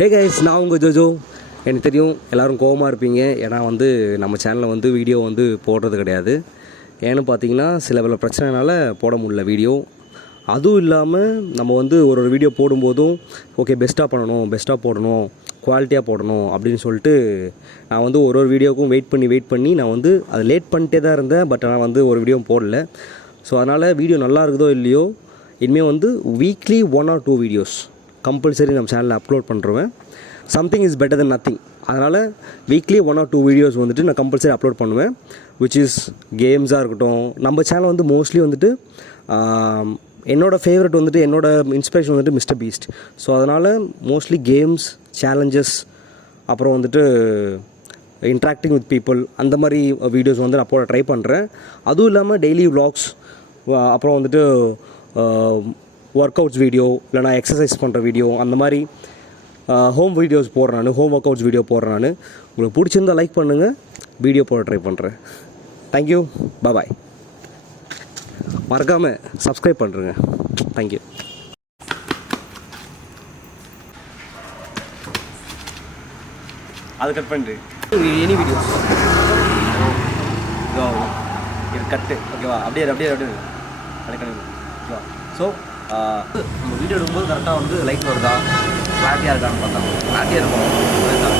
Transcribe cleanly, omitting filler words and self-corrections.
Hey guys, நான் உங்கள் ஜோஜோ. எனக்கு தெரியும் எல்லோரும் கோவமாக இருப்பீங்க. ஏன்னா நம்ம சேனலில் வீடியோ போடுறது கிடையாது. ஏன்னு பார்த்தீங்கன்னா சில பல பிரச்சனைனால போட முடியல வீடியோ. அதுவும் இல்லாமல் நம்ம ஒரு வீடியோ போடும்போதும் ஓகே பெஸ்ட்டாக பெஸ்ட்டாக போடணும், குவாலிட்டியாக போடணும் அப்படின்னு சொல்லிட்டு நான் ஒரு வீடியோவுக்கும் வெயிட் பண்ணி நான் அதை லேட் பண்ணிட்டே தான் இருந்தேன். பட் ஆனால் ஒரு வீடியோவும் போடல. ஸோ அதனால் வீடியோ நல்லா இருக்குதோ இல்லையோ, இனிமேல் வீக்லி 1 or 2 வீடியோஸ் கம்பல்சரி நம்ம சேனலில் அப்லோட் பண்ணுறேன். Something is better then nothing. அதனால் வீக்லி 1 or 2 வீடியோஸ் நான் கம்பல்சரி அப்லோட் பண்ணுவேன். விச் இஸ் கேம்ஸாக இருக்கட்டும். நம்ம சேனல் மோஸ்ட்லி என்னோடய ஃபேவரட் என்னோடய இன்ஸ்பிரேஷன் மிஸ்டர் பீஸ்ட். ஸோ அதனால் மோஸ்ட்லி கேம்ஸ், சேலஞ்சஸ், அப்புறம் இன்ட்ராக்டிங் வித் பீப்புள், அந்த மாதிரி வீடியோஸ் நான் போட ட்ரை பண்ணுறேன். அதுவும் இல்லாமல் டெய்லி விலாக்ஸ், அப்புறம் ஒர்க் அவுட்ஸ் வீடியோ, இல்லைனா எக்ஸசைஸ் பண்ணுற வீடியோ, அந்த மாதிரி ஹோம் வீடியோஸ் போடுறேன் நான், ஹோம் ஒர்க் அவுட்ஸ் வீடியோ போடுறேன் நான். உங்களுக்கு பிடிச்சிருந்தால் லைக் பண்ணுங்கள், வீடியோ போட ட்ரை பண்ணுறேன். தேங்க்யூ, பாய். மறக்காமல் சப்ஸ்கிரைப் பண்ணுறேங்க. தேங்க்யூ. அது கட் பண்ணுறேன். எனி வீடியோஸ் இது கட்டு ஓகேவா? அப்படியே ஓகேவா? ஸோ நம்ம வீடியோ எடுக்கும்போது கரெக்டாக லைட் வருதா, கிளாரிட்டியாக இருக்கான்னு பார்த்தா கிளாரிட்டியாக இருக்கும்.